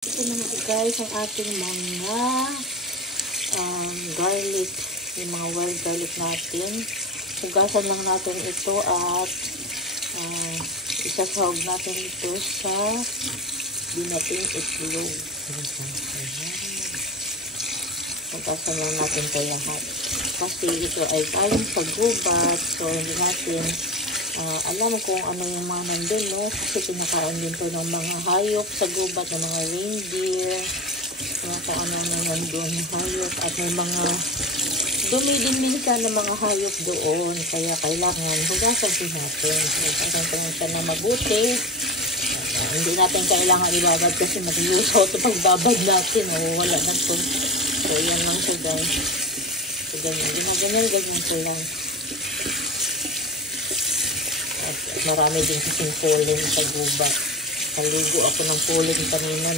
Ito naman guys ang ating mga garlic, yung mga wild garlic natin. Hugasan lang natin ito at isasahog natin ito sa binating itlog. Hugasan lang natin ito lahat. Kasi ito ay galing sa gubat, so hindi natin alam kung ano yung mga nandun, no? Kasi pinakain din to ng mga hayop sa gubat, ng mga reindeer, kung ano na nandun, hayop, at may mga dumi din minsan ng mga hayop doon, kaya kailangan hugasan din natin. Hugasan ko siya na mabuti. Hindi natin kailangan ibabad kasi mag-lusaw ito pagbabad natin, wala na ito. So yan lang siya guys. So ganyan ko lang. At marami din kasing pollen sa gubat. Naligo ako ng pollen kanina.